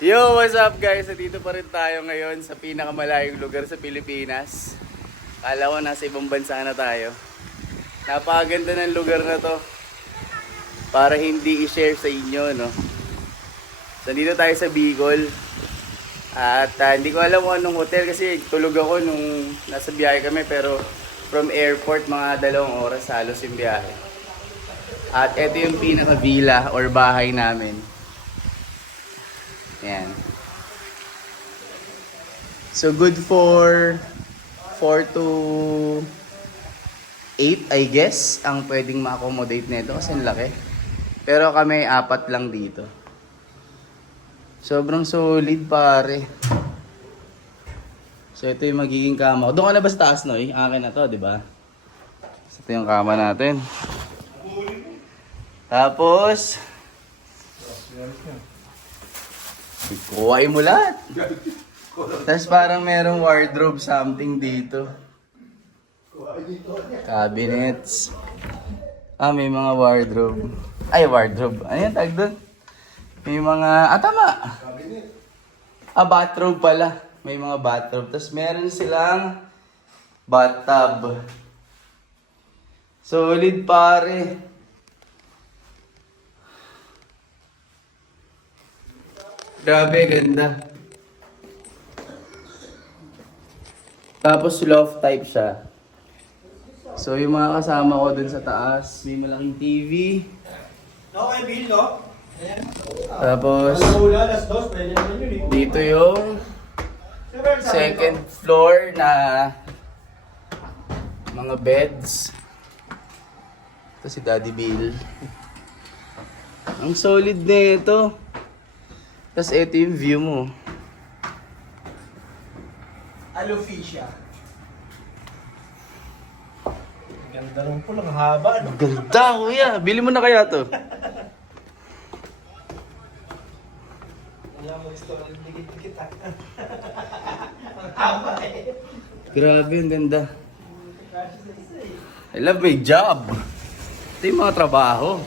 Yo, what's up guys? Dito pa rin tayo ngayon sa pinakamalayong lugar sa Pilipinas. Kala ko nasa ibang bansa na tayo. Napakaganda ng lugar na to. Para hindi i-share sa inyo, no? So, dito tayo sa Bicol. At hindi ko alam kung anong hotel kasi tulog ako nung nasa biyahe kami. Pero from airport, mga 2 oras halos yung biyahe. At ito yung pinaka-villa or bahay namin. Yan. So good for 4 to 8 I guess ang pwedeng ma-accommodate nito kasi ang laki. Pero kami 4 lang dito. Sobrang solid pare. So ito yung magiging kama. Doon ka na ba sa taas, Noy? Akin na to, di ba? So, ito yung kama natin. Tapos kuhain mo lahat. Tapos parang merong wardrobe something dito. Cabinets. May mga wardrobe. Ay, wardrobe. Ano yung tag doon? May mga... tama! Bathrobe pala. May mga bathrobe. Tapos meron silang bathtub. Solid pare. Grabe, ganda. Tapos loft type siya. So yung mga kasama ko dun sa taas, may malaking TV. Okay, Bill, no? Tapos dito yung second floor na mga beds. Ito si Daddy Bill. Ang solid na ito. Tapos ito yung view mo. Alopecia. Ganda rin po lang, haba, no? Ganda, kuya. Bili mo na kaya to. Wala mo gusto ka lang dikit-dikit, ha? Ang haba, eh. Grabe, ang ganda. I love my job. Ito yung mga trabaho.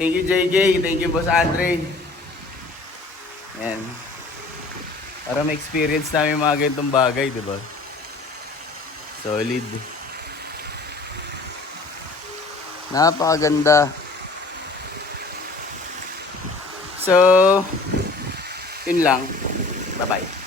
Thank you, JJ. Thank you, Boss Andre. Yan. Para ma-experience namin mga ganitong bagay, di ba? Solid. Napakaganda. So, yun lang. Bye-bye.